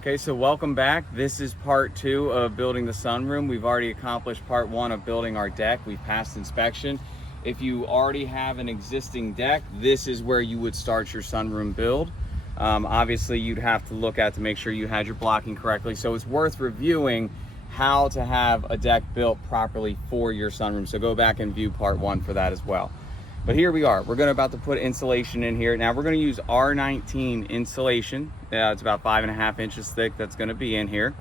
Okay, so welcome back. This is part 2 of building the sunroom. We've already accomplished part 1 of building our deck. We've passed inspection. If you already have an existing deck, this is where you would start your sunroom build. Obviously, you'd have to look at to make sure you had your blocking correctly. So it's worth reviewing how to have a deck built properly for your sunroom. So go back and view part 1 for that as well. But here we are. We're about to put insulation in here. Now we're going to use R19 insulation. It's about 5.5 inches thick. That's going to be in here.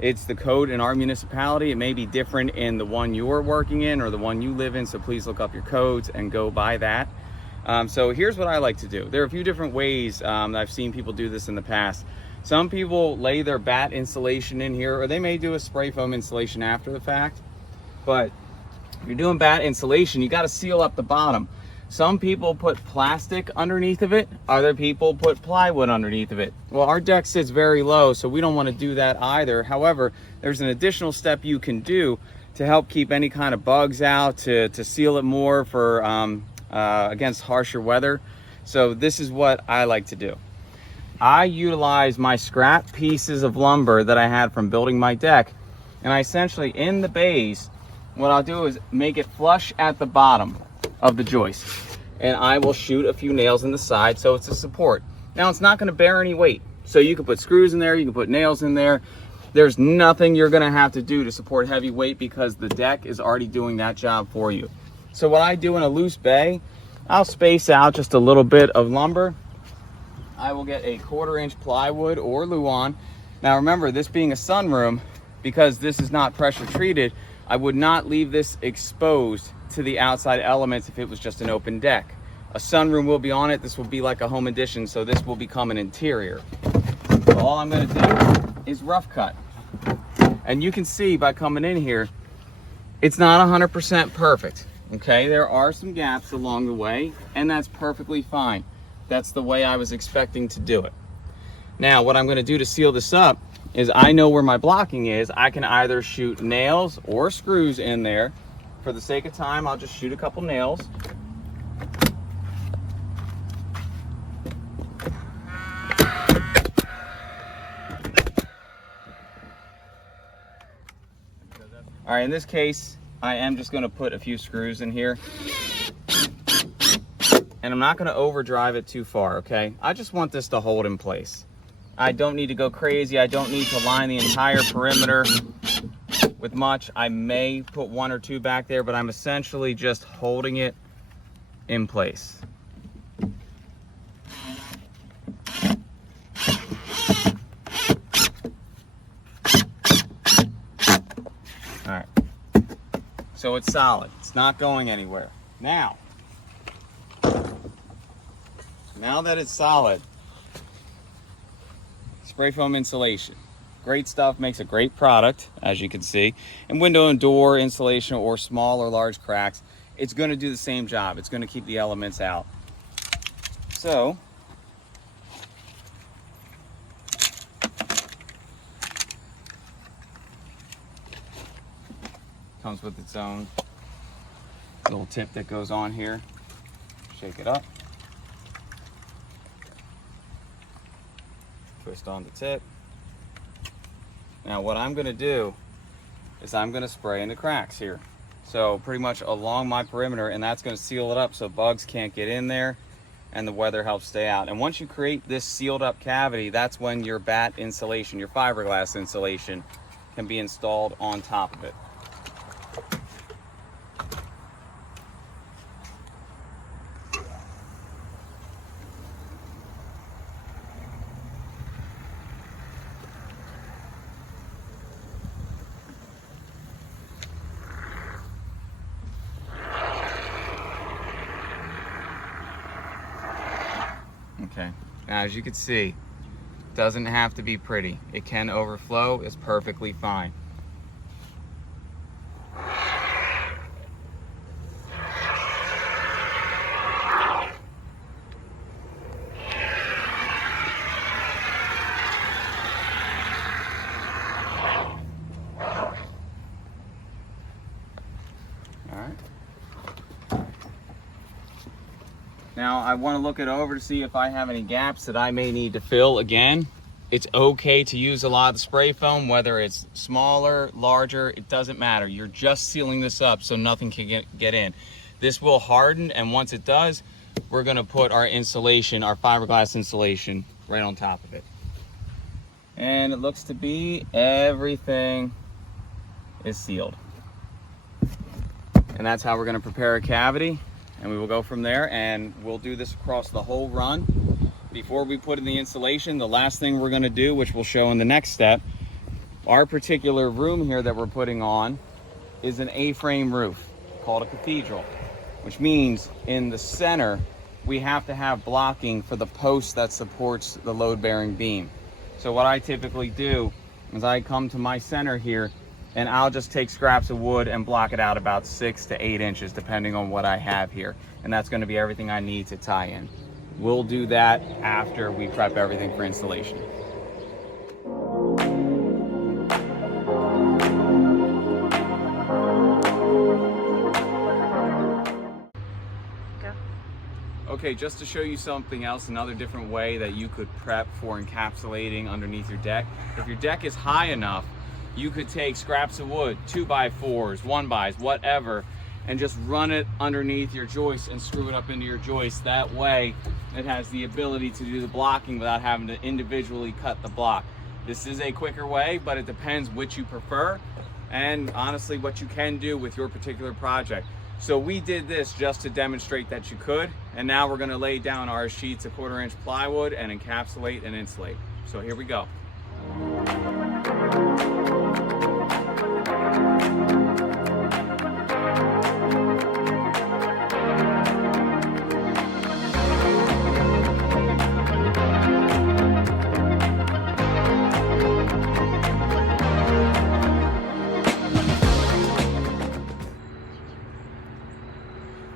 It's the code in our municipality. It may be different in the one you're working in or the one you live in. So please look up your codes and go by that. So here's what I like to do. There are a few different ways I've seen people do this in the past. Some people lay their batt insulation in here, or they may do a spray foam insulation after the fact. But if you're doing batt insulation, you got to seal up the bottom. Some people put plastic underneath of it. Other people put plywood underneath of it. Well, our deck sits very low, so we don't want to do that either. However, there's an additional step you can do to help keep any kind of bugs out, to seal it more for against harsher weather. So this is what I like to do. I utilize my scrap pieces of lumber that I had from building my deck, and I essentially, in the bays, what I'll do is make it flush at the bottom of the joist, and I will shoot a few nails in the side so it's a support. Now it's not going to bear any weight, so you can put screws in there, you can put nails in there. There's nothing you're going to have to do to support heavy weight because the deck is already doing that job for you. So what I do in a loose bay, I'll space out just a little bit of lumber. I will get a 1/4 inch plywood or luan. Now remember, this being a sunroom, because this is not pressure treated, I would not leave this exposed to the outside elements if it was just an open deck. A sunroom will be on it. This will be like a home addition, so this will become an interior. So all I'm going to do is rough cut. And you can see by coming in here, it's not 100% perfect. Okay, there are some gaps along the way, and that's perfectly fine. That's the way I was expecting to do it. Now, what I'm going to do to seal this up is I know where my blocking is. I can either shoot nails or screws in there. For the sake of time, I'll just shoot a couple nails. All right, in this case, I am just going to put a few screws in here. And I'm not going to overdrive it too far, okay? I just want this to hold in place. I don't need to go crazy. I don't need to line the entire perimeter with much. I may put 1 or 2 back there, but I'm essentially just holding it in place. All right. So it's solid. It's not going anywhere. Now that it's solid, spray foam insulation. Great stuff, makes a great product, as you can see. And window and door insulation or small or large cracks, it's going to do the same job. It's going to keep the elements out. So, comes with its own little tip that goes on here. Shake it up. Twist on the tip. Now what I'm going to do is I'm going to spray in the cracks here. So pretty much along my perimeter, and that's going to seal it up so bugs can't get in there and the weather helps stay out. And once you create this sealed up cavity, that's when your batt insulation, your fiberglass insulation, can be installed on top of it. Okay, now as you can see, it doesn't have to be pretty. It can overflow, it's perfectly fine. All right. Now I want to look it over to see if I have any gaps that I may need to fill again. It's okay to use a lot of the spray foam, whether it's smaller, larger, it doesn't matter. You're just sealing this up so nothing can get in. This will harden, and once it does, we're gonna put our insulation, our fiberglass insulation, right on top of it. And it looks to be everything is sealed. And that's how we're gonna prepare a cavity, and we will go from there, and we'll do this across the whole run. Before we put in the insulation, the last thing we're gonna do, which we'll show in the next step, our particular room here that we're putting on is an A-frame roof called a cathedral, which means in the center, we have to have blocking for the post that supports the load-bearing beam. So what I typically do is I come to my center here, and I'll just take scraps of wood and block it out about 6 to 8 inches, depending on what I have here. And that's gonna be everything I need to tie in. We'll do that after we prep everything for installation. Okay, just to show you something else, another different way that you could prep for encapsulating underneath your deck. If your deck is high enough, you could take scraps of wood, 2x4s, 1x's, whatever, and just run it underneath your joist and screw it up into your joist. That way, it has the ability to do the blocking without having to individually cut the block. This is a quicker way, but it depends which you prefer, and honestly, what you can do with your particular project. So we did this just to demonstrate that you could, and now we're gonna lay down our sheets of 1/4-inch plywood and encapsulate and insulate. So here we go.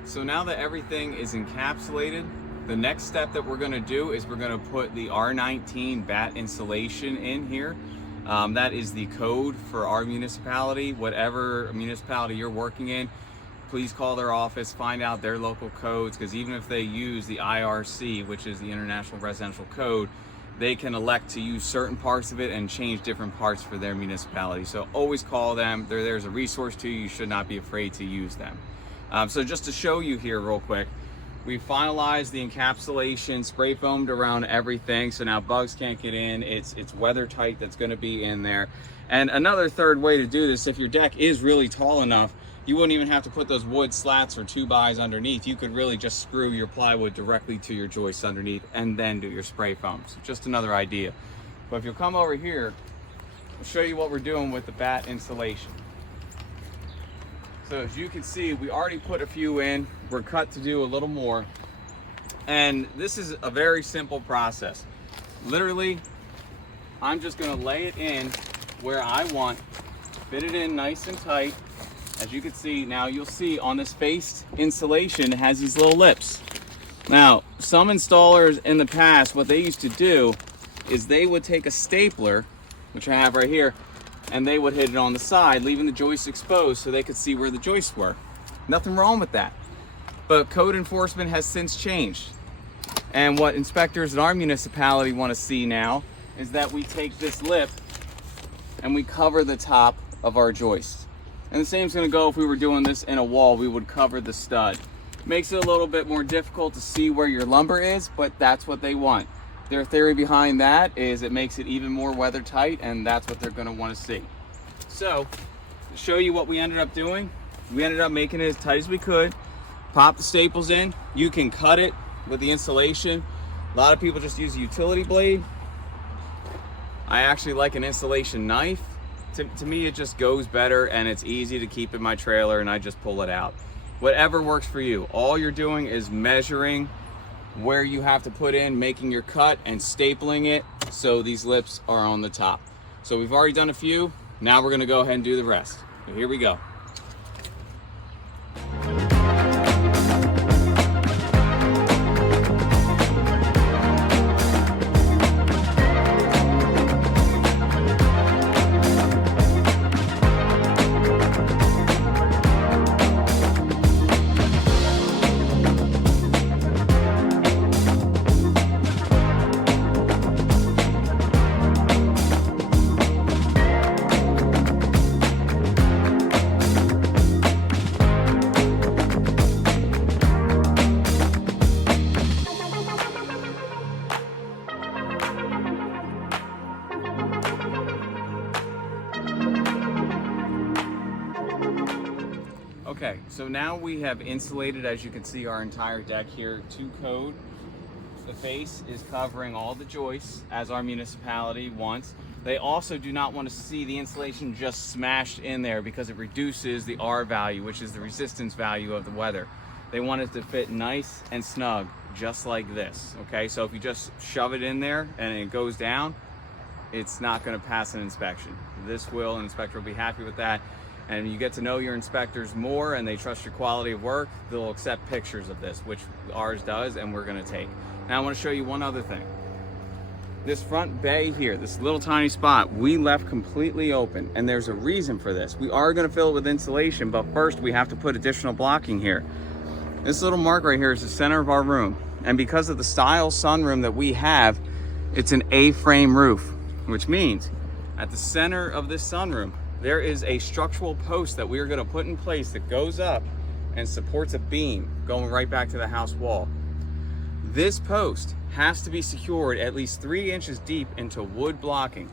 So now that everything is encapsulated, the next step that we're gonna do is we're gonna put the R19 bat insulation in here. That is the code for our municipality. Whatever municipality you're working in, please call their office, find out their local codes, because even if they use the IRC, which is the International Residential Code, they can elect to use certain parts of it and change different parts for their municipality. So always call them. They're there as a resource to you. You should not be afraid to use them. So just to show you here real quick, we finalized the encapsulation, spray foamed around everything, so now bugs can't get in. It's weather tight, that's gonna be in there. And another third way to do this, if your deck is really tall enough, you wouldn't even have to put those wood slats or 2x's underneath. You could really just screw your plywood directly to your joists underneath and then do your spray foam. So just another idea. But if you'll come over here, I'll show you what we're doing with the bat insulation. So as you can see, we already put a few in. We're cut to do a little more. And this is a very simple process. Literally, I'm just gonna lay it in where I want, fit it in nice and tight. As you can see, now you'll see on this faced insulation, it has these little lips. Now, some installers in the past, what they used to do is they would take a stapler, which I have right here, and they would hit it on the side, leaving the joists exposed so they could see where the joists were. Nothing wrong with that. But code enforcement has since changed. And what inspectors in our municipality want to see now is that we take this lip and we cover the top of our joist. And the same is going to go if we were doing this in a wall, we would cover the stud. Makes it a little bit more difficult to see where your lumber is, but that's what they want. Their theory behind that is it makes it even more weather tight, and that's what they're going to want to see. So, to show you what we ended up doing, we ended up making it as tight as we could. Pop the staples in. You can cut it with the insulation. A lot of people just use a utility blade. I actually like an insulation knife. To me, it just goes better, and it's easy to keep in my trailer, and I just pull it out. Whatever works for you. All you're doing is measuring where you have to put in, making your cut and stapling it so these lips are on the top. So we've already done a few. Now we're gonna go ahead and do the rest. So here we go. Okay, so now we have insulated, as you can see, our entire deck here to code. The face is covering all the joists as our municipality wants. They also do not want to see the insulation just smashed in there because it reduces the R value, which is the resistance value of the weather. They want it to fit nice and snug, just like this, okay? So if you just shove it in there and it goes down, it's not going to pass an inspection. This will, an inspector will be happy with that. And you get to know your inspectors more and they trust your quality of work, they'll accept pictures of this, which ours does, and we're going to take. Now I want to show you one other thing. This front bay here, this little tiny spot, we left completely open, and there's a reason for this. We are going to fill it with insulation, but first we have to put additional blocking here. This little mark right here is the center of our room, and because of the style sunroom that we have, it's an A-frame roof, which means at the center of this sunroom there is a structural post that we are going to put in place that goes up and supports a beam going right back to the house wall. This post has to be secured at least 3 inches deep into wood blocking.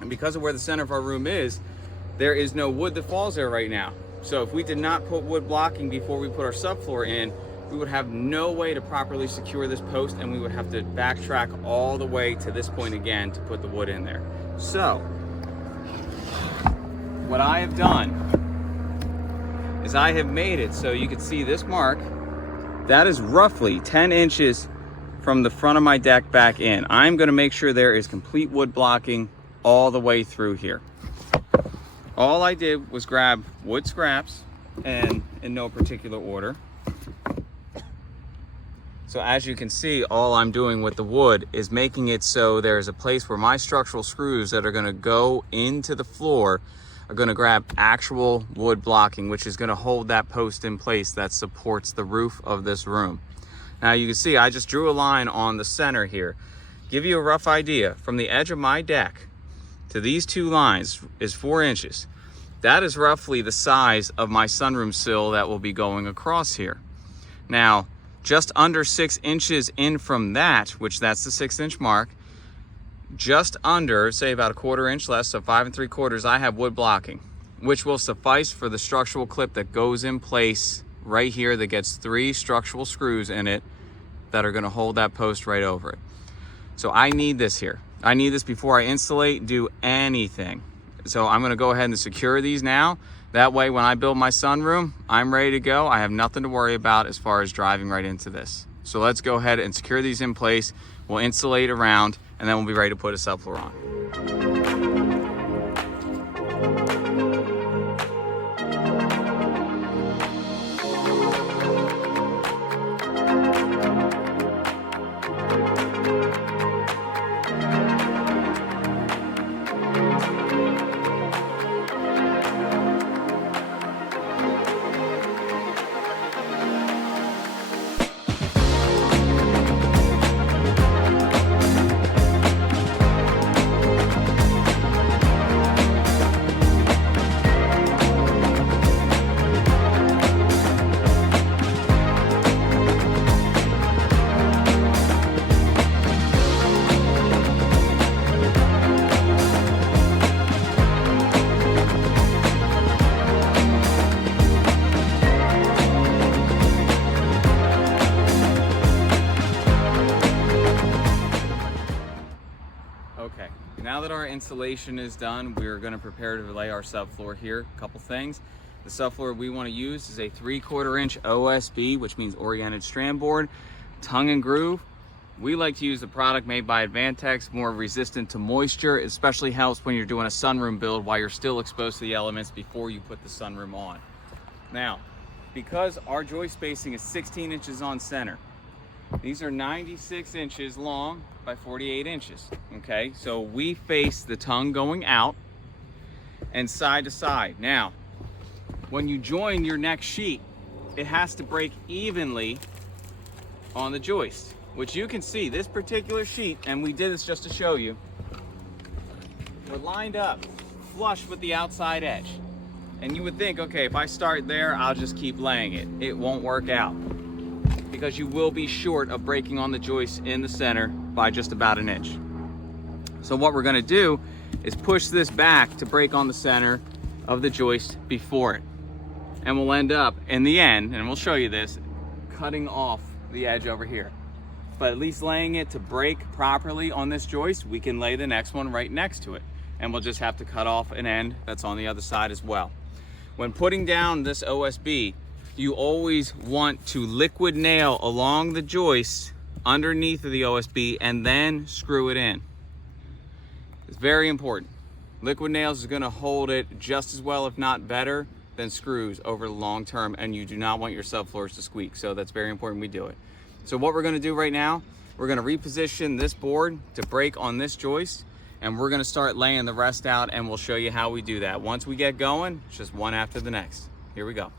And because of where the center of our room is, there is no wood that falls there right now. So if we did not put wood blocking before we put our subfloor in, we would have no way to properly secure this post, and we would have to backtrack all the way to this point again to put the wood in there. So what I have done is I have made it so you can see this mark. That is roughly 10 inches from the front of my deck back in. I'm going to make sure there is complete wood blocking all the way through here. All I did was grab wood scraps, and in no particular order. So as you can see, all I'm doing with the wood is making it so there's a place where my structural screws that are going to go into the floor are going to grab actual wood blocking, which is going to hold that post in place that supports the roof of this room. Now you can see I just drew a line on the center here. Give you a rough idea, from the edge of my deck to these 2 lines is 4 inches. That is roughly the size of my sunroom sill that will be going across here. Now, just under 6 inches in from that, which that's the 6-inch mark, just under, say about a 1/4 inch less, so 5 3/4, I have wood blocking, which will suffice for the structural clip that goes in place right here that gets 3 structural screws in it that are going to hold that post right over it. So I need this here. I need this before I insulate, do anything. So I'm going to go ahead and secure these now. That way when I build my sunroom, I'm ready to go. I have nothing to worry about as far as driving right into this. So let's go ahead and secure these in place. We'll insulate around, and then we'll be ready to put a subfloor on. Okay, now that our insulation is done, we're going to prepare to lay our subfloor here. A couple things. The subfloor we want to use is a 3/4 inch OSB, which means oriented strand board, tongue and groove. We like to use the product made by Advantex, more resistant to moisture. It especially helps when you're doing a sunroom build while you're still exposed to the elements before you put the sunroom on. Now, because our joist spacing is 16 inches on center, these are 96 inches long by 48 inches, okay? So we face the tongue going out and side to side. Now, when you join your next sheet, it has to break evenly on the joist, which you can see this particular sheet, and we did this just to show you, we're lined up flush with the outside edge. And you would think, okay, if I start there, I'll just keep laying it. It won't work out, because you will be short of breaking on the joist in the center by just about an inch. So what we're going to do is push this back to break on the center of the joist before it. and we'll end up in the end, and we'll show you this, cutting off the edge over here. But at least laying it to break properly on this joist, we can lay the next one right next to it. And we'll just have to cut off an end that's on the other side as well. When putting down this OSB, you always want to liquid nail along the joist underneath of the OSB and then screw it in. It's very important. Liquid nails is gonna hold it just as well, if not better, than screws over the long term, and you do not want your subfloors to squeak. So that's very important we do it. So what we're gonna do right now, we're gonna reposition this board to break on this joist, and we're gonna start laying the rest out, and we'll show you how we do that. Once we get going, it's just one after the next. Here we go.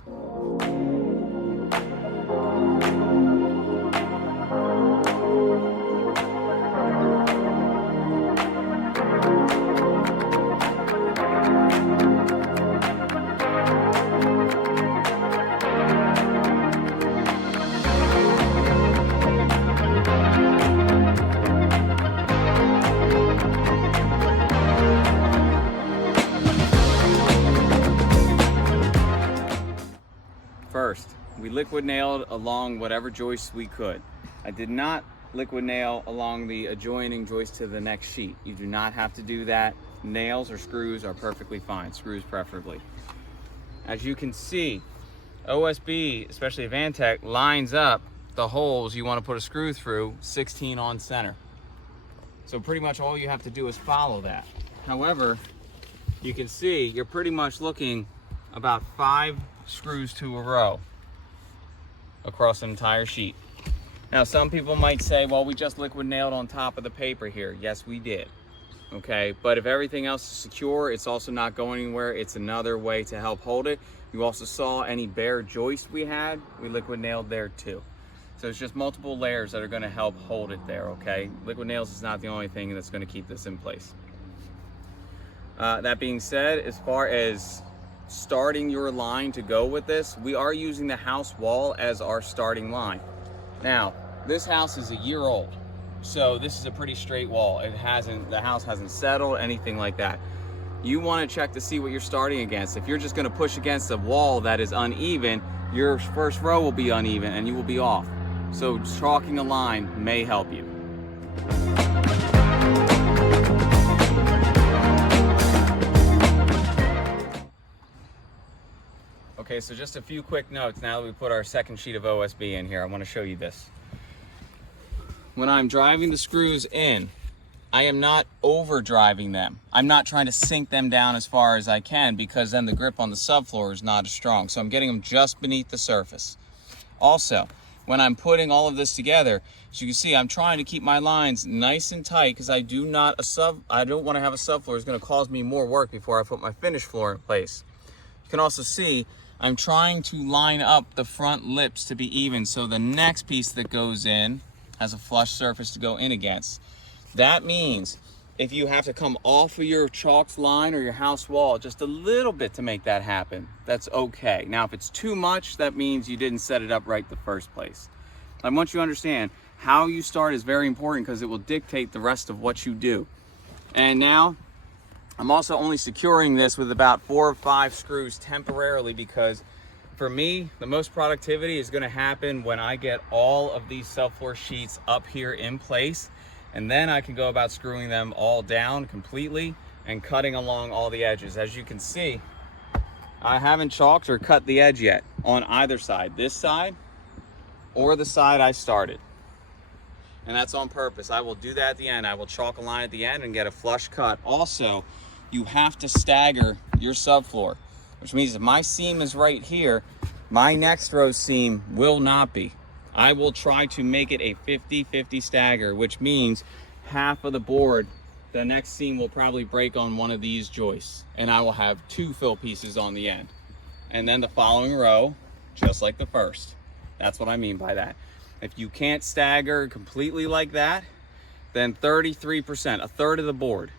First, we liquid nailed along whatever joists we could. I did not liquid nail along the adjoining joist to the next sheet. You do not have to do that. Nails or screws are perfectly fine, screws preferably. As you can see, OSB, especially Vantech, lines up the holes you want to put a screw through 16 on center. So pretty much all you have to do is follow that. However, you can see you're pretty much looking about 5 screws to a row across an entire sheet. Now some people might say, well, we just liquid nailed on top of the paper here. Yes, we did. Okay, but if everything else is secure, it's also not going anywhere. It's another way to help hold it. You also saw any bare joist we had, we liquid nailed there too. So it's just multiple layers that are going to help hold it there. Okay, liquid nails is not the only thing that's going to keep this in place. That being said, as far as starting your line to go with this, we are using the house wall as our starting line. Now, this house is a year old, so this is a pretty straight wall. The house hasn't settled, anything like that. You want to check to see what you're starting against. If you're just going to push against a wall that is uneven, your first row will be uneven and you will be off. So chalking a line may help you. Okay, so just a few quick notes now that we put our second sheet of OSB in here. I want to show you this. When I'm driving the screws in, I am not over driving them. I'm not trying to sink them down as far as I can, because then the grip on the subfloor is not as strong. So I'm getting them just beneath the surface. Also, when I'm putting all of this together, as you can see, I'm trying to keep my lines nice and tight, because I don't want to have a subfloor that's going to cause me more work before I put my finished floor in place. You can also see I'm trying to line up the front lips to be even, so the next piece that goes in has a flush surface to go in against. That means if you have to come off of your chalked line or your house wall just a little bit to make that happen, that's okay. Now, if it's too much, that means you didn't set it up right the first place. I want you to understand how you start is very important, because it will dictate the rest of what you do. And now, I'm also only securing this with about 4 or 5 screws temporarily, because for me, the most productivity is going to happen when I get all of these subfloor sheets up here in place, and then I can go about screwing them all down completely and cutting along all the edges. As you can see, I haven't chalked or cut the edge yet on either side, this side or the side I started. And that's on purpose. I will do that at the end. I will chalk a line at the end and get a flush cut. Also, you have to stagger your subfloor, which means if my seam is right here, my next row seam will not be. I will try to make it a 50-50 stagger, which means half of the board, the next seam will probably break on one of these joists, and I will have 2 fill pieces on the end. And then the following row, just like the first. That's what I mean by that. If you can't stagger completely like that, then 33%, a third of the board.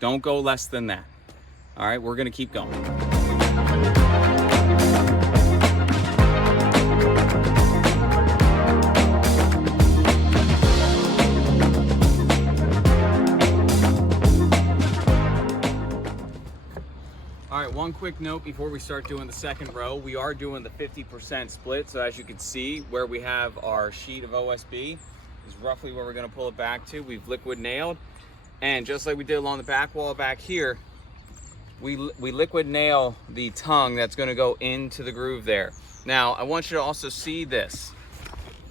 Don't go less than that. All right, we're gonna keep going. All right, one quick note before we start doing the second row, we are doing the 50% split. So as you can see, where we have our sheet of OSB is roughly where we're gonna pull it back to. We've liquid nailed. And just like we did along the back wall back here, we liquid nail the tongue that's gonna go into the groove there. Now, I want you to also see this.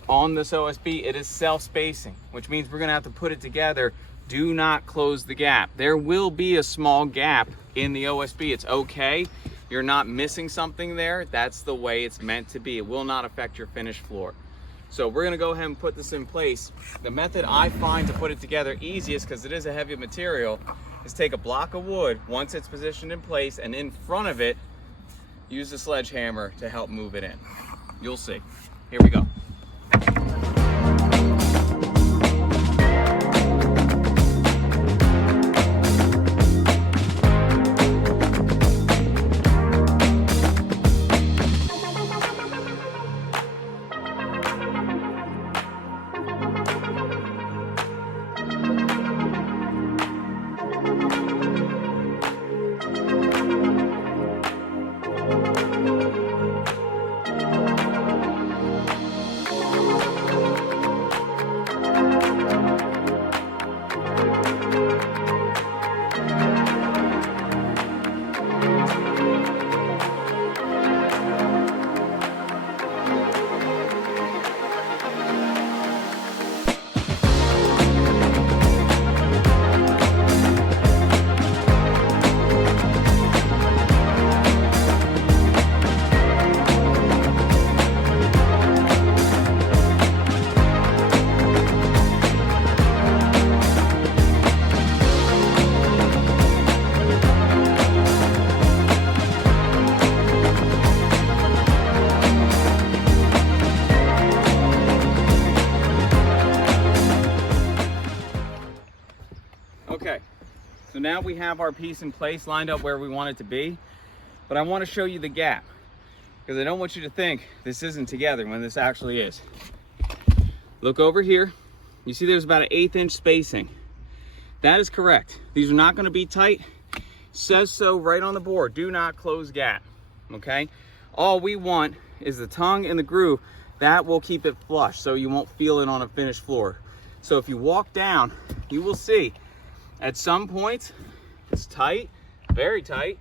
On this OSB, it is self-spacing, which means we're gonna have to put it together. Do not close the gap. There will be a small gap in the OSB. It's okay. You're not missing something there. That's the way it's meant to be. It will not affect your finished floor. So we're gonna go ahead and put this in place. The method I find to put it together easiest, because it is a heavy material, is take a block of wood, once it's positioned in place, and in front of it, use the sledgehammer to help move it in. You'll see. Here we go. Okay, so now we have our piece in place, lined up where we want it to be, but I want to show you the gap, because I don't want you to think this isn't together when this actually is. Look over here. You see there's about an 1/8 inch spacing. That is correct. These are not going to be tight. Says so right on the board. Do not close gap, okay? All we want is the tongue and the groove. That will keep it flush so you won't feel it on a finished floor. So if you walk down, you will see at some points it's tight, very tight.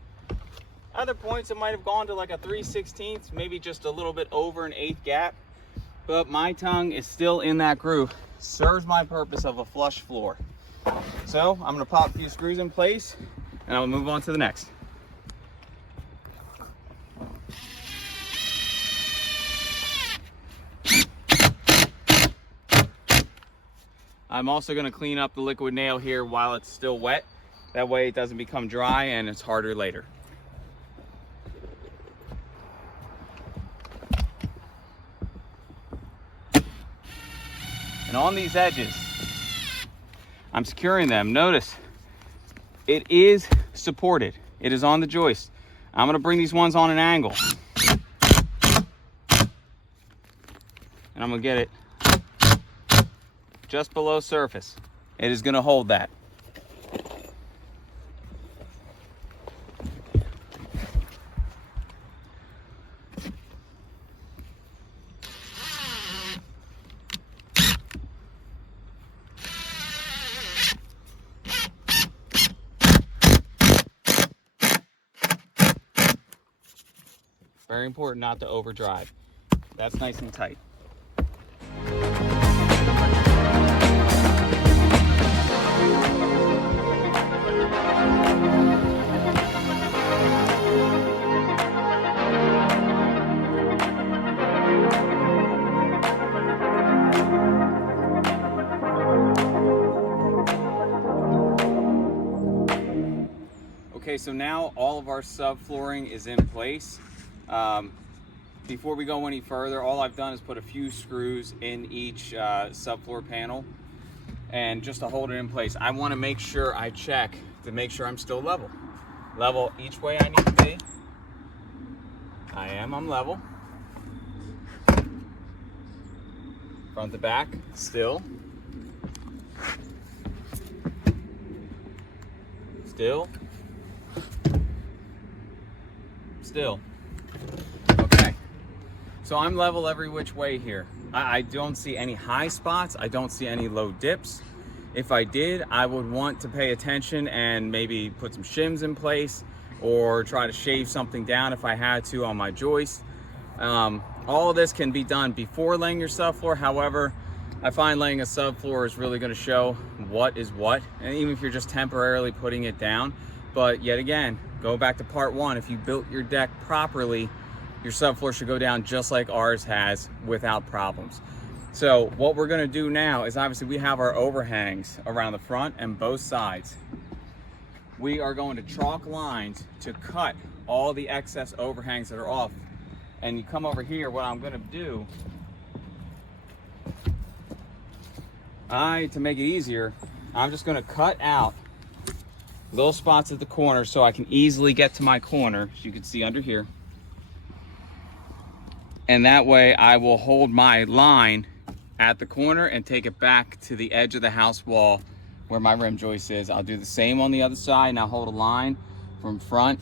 Other points it might have gone to like a 3/16, maybe just a little bit over an 1/8 gap. But my tongue is still in that groove. Serves my purpose of a flush floor. So I'm gonna pop a few screws in place and I'll move on to the next. I'm also gonna clean up the liquid nail here while it's still wet. That way it doesn't become dry and it's harder later. And on these edges, I'm securing them. Notice, it is supported. It is on the joist. I'm gonna bring these ones on an angle. And I'm gonna get it just below surface. It is gonna hold that. Very important not to overdrive. That's nice and tight. Okay, so now all of our subflooring is in place. Before we go any further, all I've done is put a few screws in each subfloor panel, and just to hold it in place. I want to make sure I check to make sure I'm still level. Level each way I need to be. I'm level. Front to back, still. Still. still. Okay, so I'm level every which way here. I don't see any high spots. I don't see any low dips. If I did, I would want to pay attention and maybe put some shims in place or try to shave something down if I had to on my joist. All of this can be done before laying your subfloor. However, I find laying a subfloor is really going to show what is what, and even if you're just temporarily putting it down. But yet again, go back to part one. If you built your deck properly, your subfloor should go down just like ours has without problems. So what we're going to do now is, obviously we have our overhangs around the front and both sides. We are going to chalk lines to cut all the excess overhangs that are off. And you come over here, what I'm going to do, to make it easier, I'm just going to cut out little spots at the corner so I can easily get to my corner, as you can see under here. And that way I will hold my line at the corner and take it back to the edge of the house wall where my rim joist is. I'll do the same on the other side, and I'll hold a line from front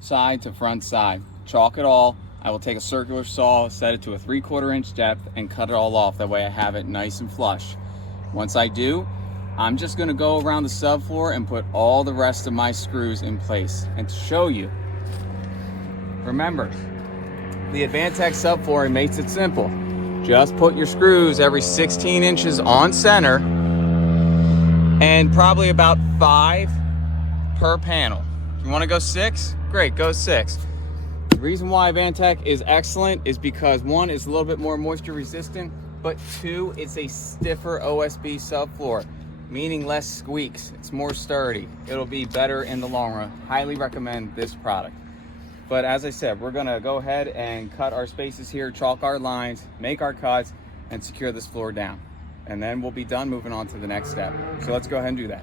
side to front side. Chalk it all. I will take a circular saw, set it to a 3/4 inch depth, and cut it all off. That way I have it nice and flush. Once I do, I'm just gonna go around the subfloor and put all the rest of my screws in place. And to show you, remember, the Advantech subflooring makes it simple. Just put your screws every 16 inches on center and probably about 5 per panel. If you wanna go 6, great, go 6. The reason why Advantech is excellent is because 1, it's a little bit more moisture resistant, but 2, it's a stiffer OSB subfloor, meaning less squeaks. It's more sturdy. It'll be better in the long run. Highly recommend this product. But as I said, we're gonna go ahead and cut our spaces here, chalk our lines, make our cuts, and secure this floor down. And then we'll be done moving on to the next step. So let's go ahead and do that.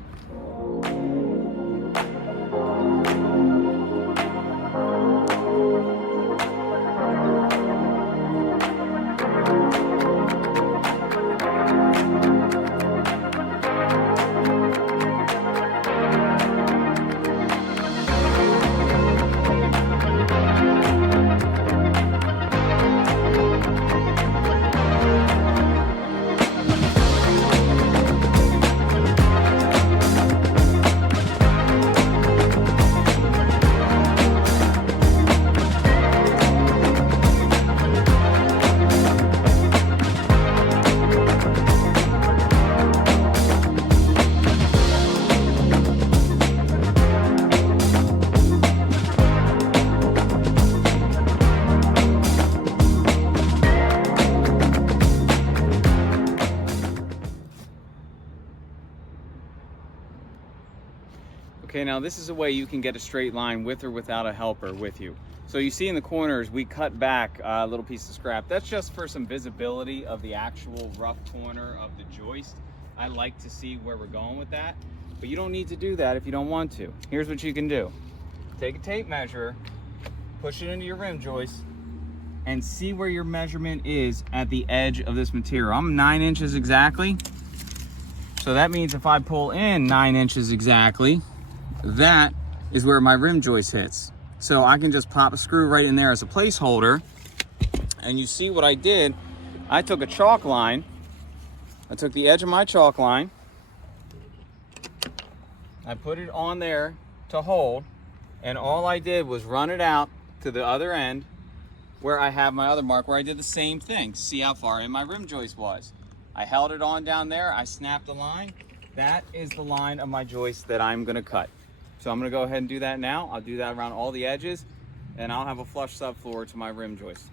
Okay, now this is a way you can get a straight line with or without a helper with you. So you see in the corners, we cut back a little piece of scrap. That's just for some visibility of the actual rough corner of the joist. I like to see where we're going with that, but you don't need to do that if you don't want to. Here's what you can do. Take a tape measure, push it into your rim joist, and see where your measurement is at the edge of this material. I'm 9 inches exactly. So that means if I pull in 9 inches exactly, that is where my rim joist hits. So I can just pop a screw right in there as a placeholder. And you see what I did, I took a chalk line, I took the edge of my chalk line, I put it on there to hold, and all I did was run it out to the other end where I have my other mark where I did the same thing. See how far in my rim joist was. I held it on down there, I snapped the line. That is the line of my joist that I'm gonna cut. So I'm gonna go ahead and do that now. I'll do that around all the edges, and I'll have a flush subfloor to my rim joist.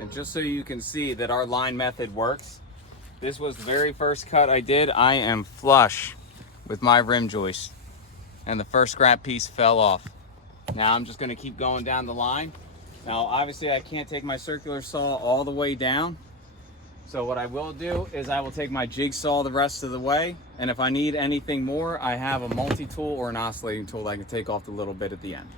And just so you can see that our line method works, this was the very first cut I did. I am flush with my rim joist, and the first scrap piece fell off. Now I'm just gonna keep going down the line. Now obviously I can't take my circular saw all the way down, So what I will do is I will take my jigsaw the rest of the way, and if I need anything more, I have a multi-tool or an oscillating tool that I can take off the little bit at the end.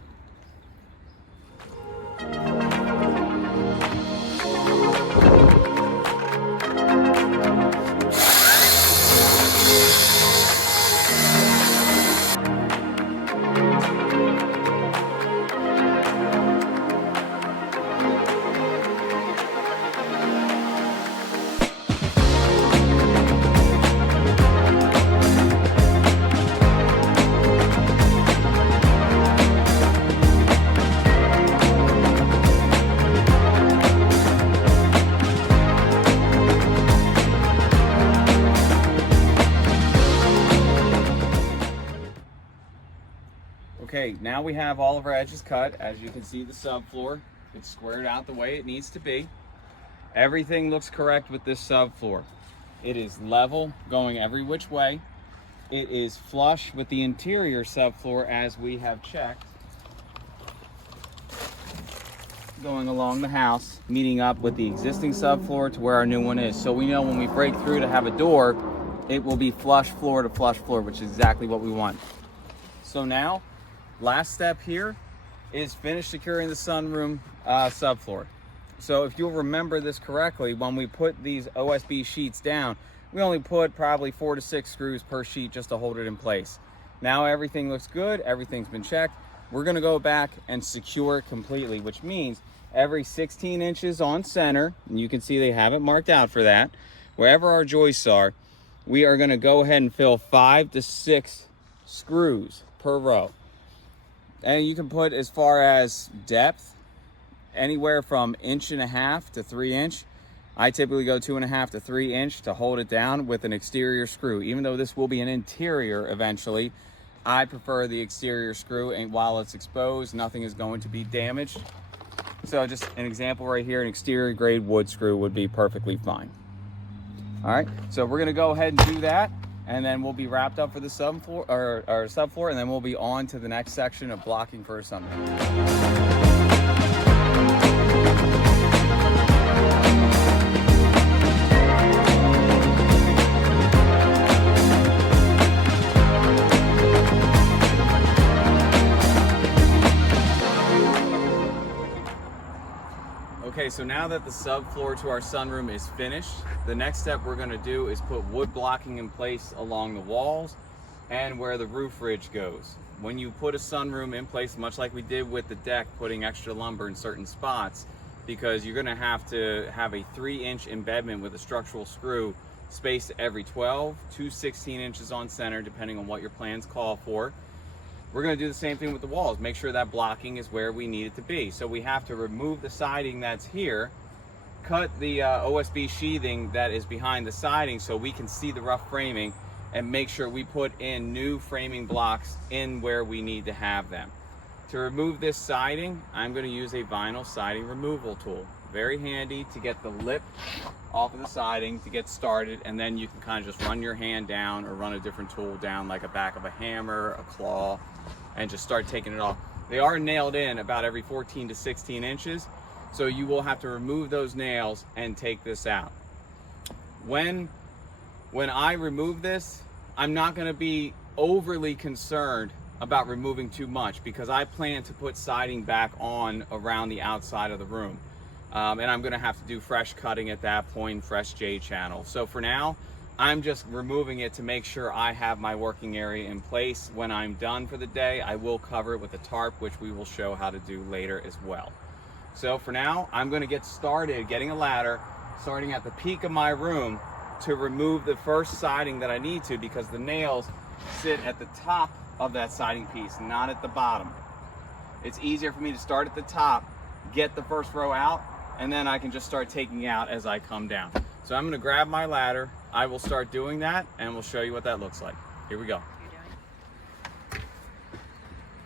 Okay, now we have all of our edges cut. As you can see, the subfloor, it's squared out the way it needs to be. Everything looks correct with this subfloor. It is level, going every which way. It is flush with the interior subfloor as we have checked. Going along the house, meeting up with the existing subfloor to where our new one is. So we know when we break through to have a door, it will be flush floor to flush floor, which is exactly what we want. So now, last step here is finish securing the sunroom subfloor. So if you'll remember this correctly, when we put these OSB sheets down, we only put probably 4 to 6 screws per sheet just to hold it in place. Now everything looks good, everything's been checked. We're gonna go back and secure it completely, which means every 16 inches on center, and you can see they have it marked out for that, wherever our joists are, we are gonna go ahead and fill 5 to 6 screws per row. And you can put as far as depth, anywhere from 1.5 to 3 inch. I typically go 2.5 to 3 inch to hold it down with an exterior screw. Even though this will be an interior eventually, I prefer the exterior screw, and while it's exposed, nothing is going to be damaged. So just an example right here, an exterior grade wood screw would be perfectly fine. All right, so we're gonna go ahead and do that, and then we'll be wrapped up for the subfloor, or subfloor, and then we'll be on to the next section of blocking for a sunroom. Okay, so now that the subfloor to our sunroom is finished, the next step we're gonna do is put wood blocking in place along the walls and where the roof ridge goes. When you put a sunroom in place, much like we did with the deck, putting extra lumber in certain spots, because you're gonna have to have a 3-inch embedment with a structural screw spaced every 12 to 16 inches on center, depending on what your plans call for. We're gonna do the same thing with the walls, make sure that blocking is where we need it to be. So we have to remove the siding that's here, cut the OSB sheathing that is behind the siding so we can see the rough framing, and make sure we put in new framing blocks in where we need to have them. To remove this siding, I'm gonna use a vinyl siding removal tool. Very handy to get the lip off of the siding to get started, and then you can kind of just run your hand down or run a different tool down, like a back of a hammer, a claw, and just start taking it off. They are nailed in about every 14 to 16 inches, so you will have to remove those nails and take this out. When I remove this, I'm not gonna be overly concerned about removing too much, because I plan to put siding back on around the outside of the room. And I'm gonna have to do fresh cutting at that point, fresh J channel. So for now, I'm just removing it to make sure I have my working area in place. When I'm done for the day, I will cover it with a tarp, which we will show how to do later as well. So for now, I'm gonna get started getting a ladder, starting at the peak of my room to remove the first siding that I need to, because the nails sit at the top of that siding piece, not at the bottom. It's easier for me to start at the top, get the first row out, and then I can just start taking out as I come down. So I'm gonna grab my ladder, I will start doing that, and we'll show you what that looks like. Here we go.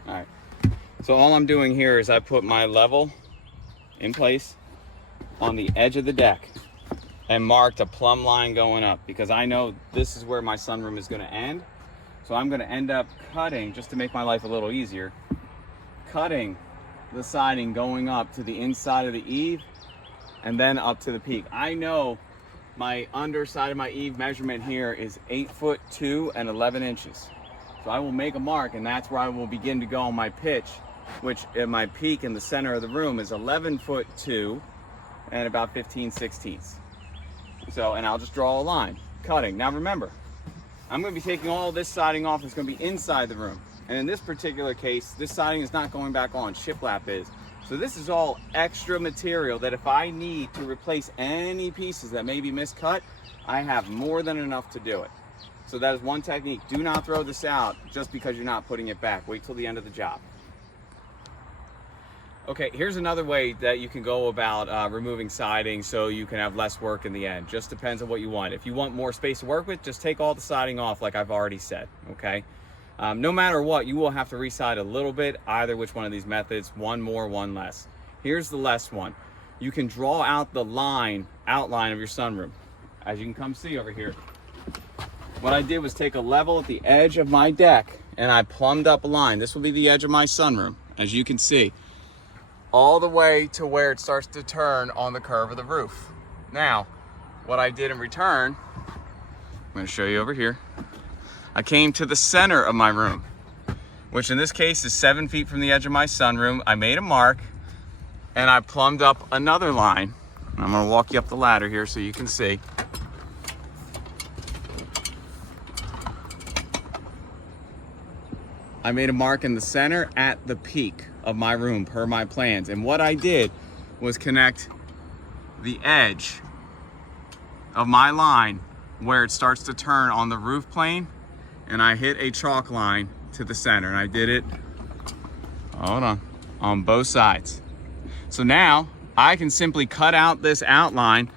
All right, so all I'm doing here is I put my level in place on the edge of the deck and marked a plumb line going up, because I know this is where my sunroom is gonna end. So I'm gonna end up cutting, just to make my life a little easier, cutting the siding going up to the inside of the eave and then up to the peak. I know my underside of my eave measurement here is 8'2" and 11 inches. So I will make a mark, and that's where I will begin to go on my pitch, which at my peak in the center of the room is 11'2" and about 15/16. So, and I'll just draw a line, cutting. Now remember, I'm going to be taking all this siding off. It's going to be inside the room. And in this particular case, this siding is not going back on, shiplap is. So this is all extra material that if I need to replace any pieces that may be miscut, I have more than enough to do it. So that is one technique. Do not throw this out just because you're not putting it back. Wait till the end of the job. Okay, here's another way that you can go about removing siding so you can have less work in the end. Just depends on what you want. If you want more space to work with, just take all the siding off like I've already said, okay? No matter what, you will have to reside a little bit, either which one of these methods, one more, one less. Here's the less one. You can draw out the outline of your sunroom. As you can come see over here, what I did was take a level at the edge of my deck and I plumbed up a line. This will be the edge of my sunroom, as you can see, all the way to where it starts to turn on the curve of the roof. Now, what I did in return, I'm going to show you over here. I came to the center of my room, which in this case is 7 feet from the edge of my sunroom. I made a mark and I plumbed up another line. I'm going to walk you up the ladder here so you can see. I made a mark in the center at the peak of my room per my plans. And what I did was connect the edge of my line where it starts to turn on the roof plane, and I hit a chalk line to the center. And I did it, hold on both sides. So now I can simply cut out this outline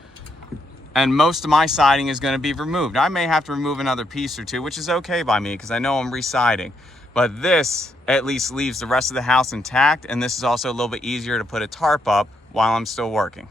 and most of my siding is going to be removed. I may have to remove another piece or two, which is okay by me because I know I'm residing. But this at least leaves the rest of the house intact, and this is also a little bit easier to put a tarp up while I'm still working.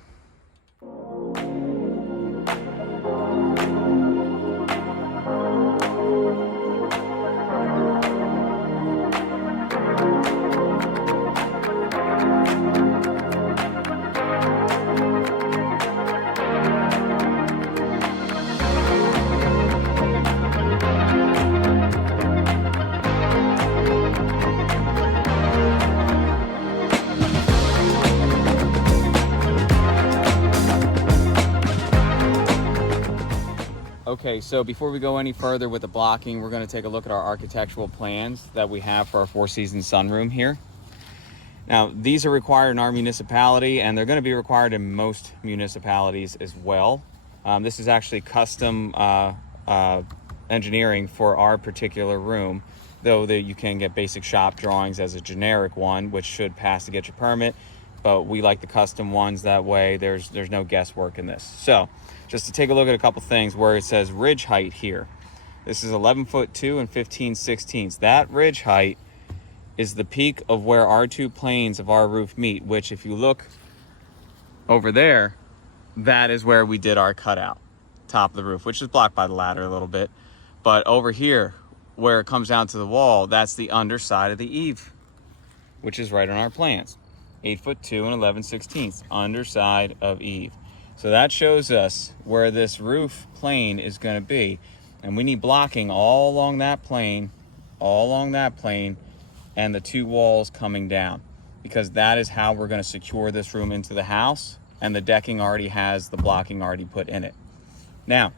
Okay, so before we go any further with the blocking, we're going to take a look at our architectural plans that we have for our Four Seasons sunroom here. Now, these are required in our municipality, and they're going to be required in most municipalities as well. This is actually custom engineering for our particular room, though you can get basic shop drawings as a generic one, which should pass to get your permit. But we like the custom ones, that way there's no guesswork in this. So just to take a look at a couple things where it says ridge height here. This is 11'2" and 15/16. That ridge height is the peak of where our two planes of our roof meet, which if you look over there, that is where we did our cutout, top of the roof, which is blocked by the ladder a little bit. But over here, where it comes down to the wall, that's the underside of the eave, which is right on our plans. 8'2" and 11/16, underside of eave. So that shows us where this roof plane is going to be. And we need blocking all along that plane, and the two walls coming down, because that is how we're going to secure this room into the house, and the decking already has the blocking already put in it. Now,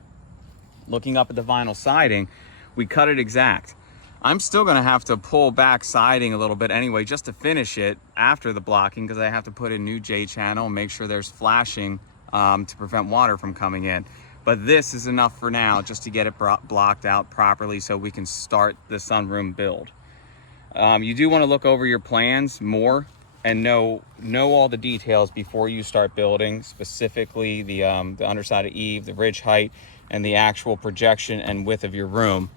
looking up at the vinyl siding, we cut it exact. I'm still going to have to pull back siding a little bit anyway just to finish it after the blocking, because I have to put in new J-channel and make sure there's flashing to prevent water from coming in. But this is enough for now just to get it blocked out properly so we can start the sunroom build. You do want to look over your plans more and know all the details before you start building, specifically the underside of eave, the ridge height, and the actual projection and width of your room.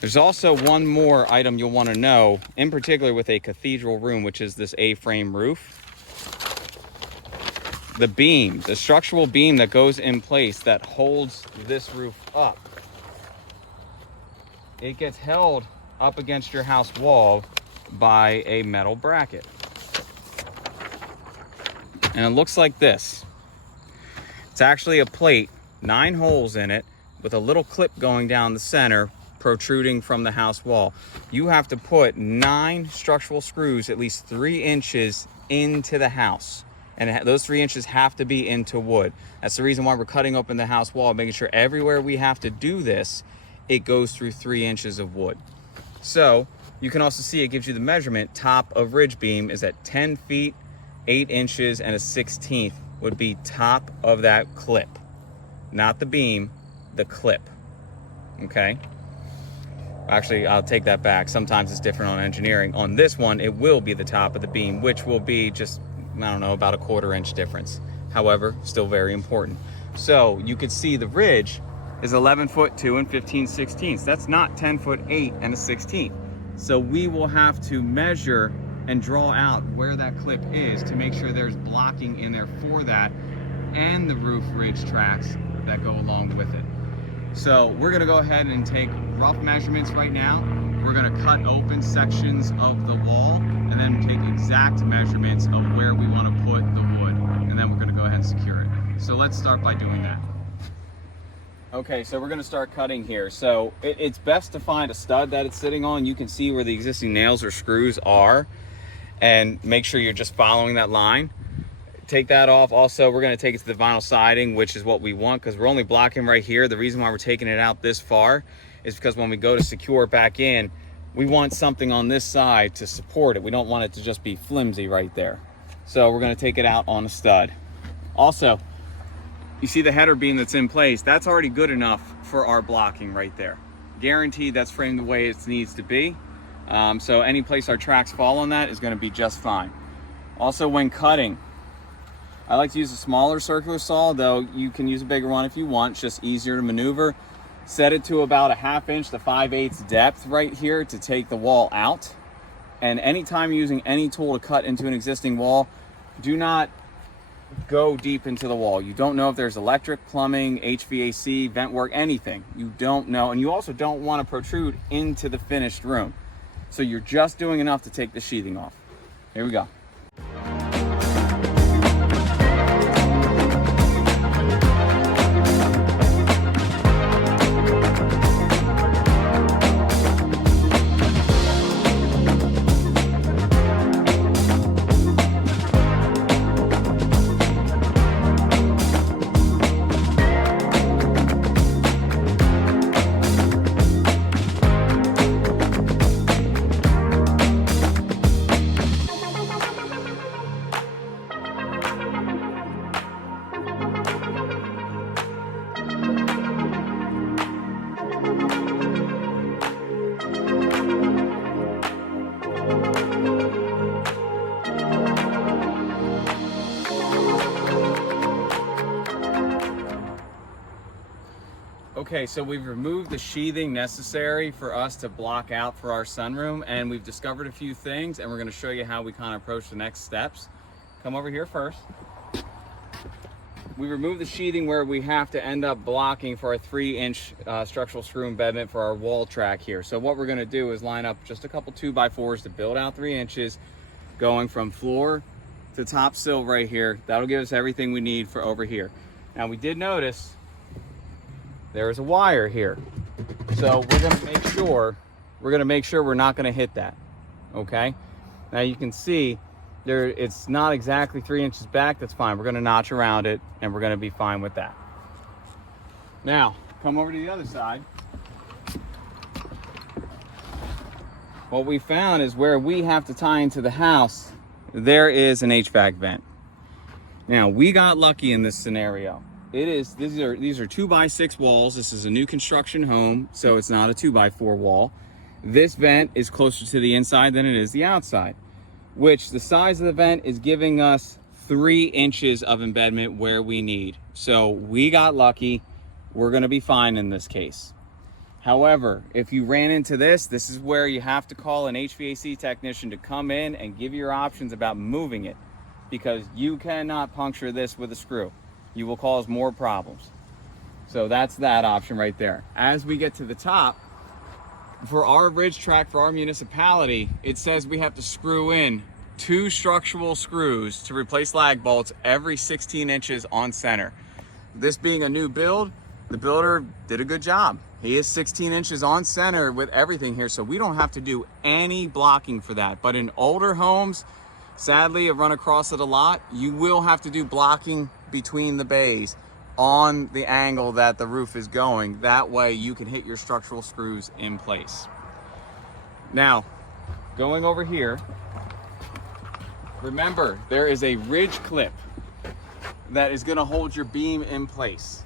There's also one more item you'll want to know, in particular with a cathedral room, which is this A-frame roof. The beam, the structural beam that goes in place that holds this roof up, it gets held up against your house wall by a metal bracket. And it looks like this. It's actually a plate 9 holes in it with a little clip going down the center protruding from the house wall. You have to put 9 structural screws at least 3 inches into the house. And those 3 inches have to be into wood. That's the reason why we're cutting open the house wall, making sure everywhere we have to do this, it goes through 3 inches of wood. So you can also see it gives you the measurement. Top of ridge beam is at 10 feet, 8 inches, and a 1/16 would be top of that clip. Not the beam, the clip, okay? Actually, I'll take that back. Sometimes it's different on engineering. On this one, it will be the top of the beam, which will be just, I don't know, about a 1/4 inch difference. However, still very important. So you could see the ridge is 11 foot 2 and 15/16. That's not 10 foot 8 and a 16. So we will have to measure and draw out where that clip is to make sure there's blocking in there for that and the roof ridge tracks that go along with it. So we're gonna go ahead and take rough measurements right now. We're gonna cut open sections of the wall and then take exact measurements of where we wanna put the wood. And then we're gonna go ahead and secure it. So let's start by doing that. Okay, so we're gonna start cutting here. So it's best to find a stud that it's sitting on. You can see where the existing nails or screws are and make sure you're just following that line. Take that off. Also, we're going to take it to the vinyl siding, which is what we want because we're only blocking right here. The reason why we're taking it out this far is because when we go to secure it back in, we want something on this side to support it. We don't want it to just be flimsy right there. So we're going to take it out on a stud. Also, you see the header beam that's in place. That's already good enough for our blocking right there. Guaranteed that's framed the way it needs to be. So any place our tracks fall on that is going to be just fine. Also, when cutting, I like to use a smaller circular saw, though you can use a bigger one if you want. It's just easier to maneuver. Set it to about a 1/2 inch to 5/8 depth right here to take the wall out. And anytime you're using any tool to cut into an existing wall, do not go deep into the wall. You don't know if there's electric, plumbing, HVAC, vent work, anything. You don't know. And you also don't want to protrude into the finished room. So you're just doing enough to take the sheathing off. Here we go. Okay, so we've removed the sheathing necessary for us to block out for our sunroom, and we've discovered a few things, and we're going to show you how we kind of approach the next steps. Come over here first. We removed the sheathing where we have to end up blocking for our 3-inch structural screw embedment for our wall track here. So what we're going to do is line up just a couple 2x4s to build out 3 inches, going from floor to top sill right here. That'll give us everything we need for over here. Now we did notice there is a wire here, so we're going to make sure we're not going to hit that. Okay, now you can see there it's not exactly 3 inches back. That's fine. We're going to notch around it and we're going to be fine with that. Now come over to the other side. What we found is where we have to tie into the house, there is an HVAC vent. Now we got lucky in this scenario. These are 2x6 walls. This is a new construction home, so it's not a 2x4 wall. This vent is closer to the inside than it is the outside, which the size of the vent is giving us 3 inches of embedment where we need. So we got lucky. We're going to be fine in this case. However, if you ran into this is where you have to call an HVAC technician to come in and give you your options about moving it, because you cannot puncture this with a screw. You will cause more problems. So that's that option right there. As we get to the top, for our ridge track for our municipality, it says we have to screw in 2 structural screws to replace lag bolts every 16 inches on center. this being a new build, the builder did a good job. He is 16 inches on center with everything here, so we don't have to do any blocking for that. But in older homes, sadly, I've run across it a lot, you will have to do blocking between the bays on the angle that the roof is going. That way you can hit your structural screws in place. Now, going over here, remember, there is a ridge clip that is gonna hold your beam in place.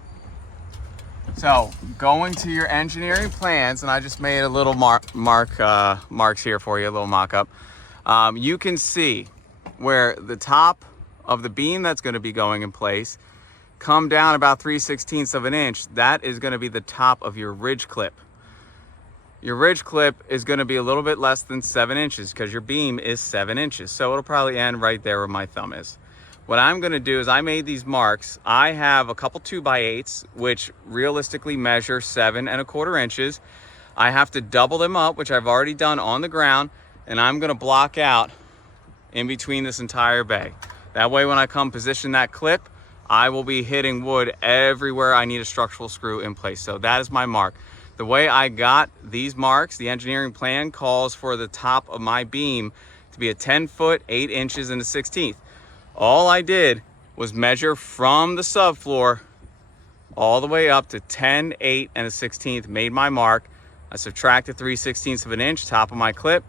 So going to your engineering plans, and I just made a little marks here for you, a little mock-up. You can see where the top of the beam that's gonna be going in place come down about 3/16 of an inch. That is gonna be the top of your ridge clip. Your ridge clip is gonna be a little bit less than 7 inches because your beam is 7 inches. So it'll probably end right there where my thumb is. What I'm gonna do is I made these marks. I have a couple 2x8s, which realistically measure 7 1/4 inches. I have to double them up, which I've already done on the ground, and I'm gonna block out in between this entire bay. That way when I come position that clip, I will be hitting wood everywhere I need a structural screw in place. So that is my mark. The way I got these marks, the engineering plan calls for the top of my beam to be a 10 foot, 8 inches and a 1/16. All I did was measure from the subfloor all the way up to 10, 8 and a 1/16, made my mark. I subtracted 3/16 of an inch, top of my clip,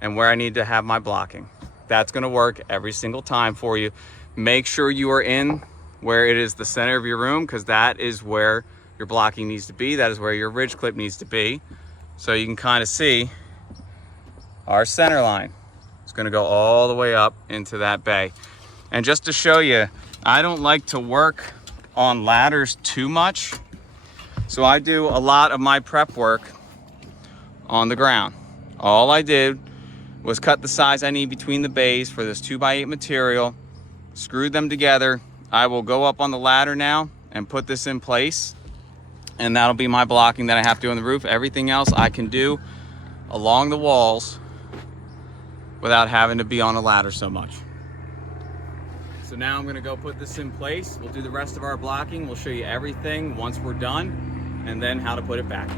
and where I need to have my blocking. That's gonna work every single time for you. Make sure you are in where it is the center of your room, because that is where your blocking needs to be. That is where your ridge clip needs to be. So you can kind of see our center line. It's gonna go all the way up into that bay. And just to show you, I don't like to work on ladders too much. So I do a lot of my prep work on the ground. All I did was cut the size I need between the bays for this 2x8 material, screwed them together. I will go up on the ladder now and put this in place, and that'll be my blocking that I have to do on the roof. Everything else I can do along the walls without having to be on a ladder so much. So now I'm gonna go put this in place. We'll do the rest of our blocking. We'll show you everything once we're done, and then how to put it back.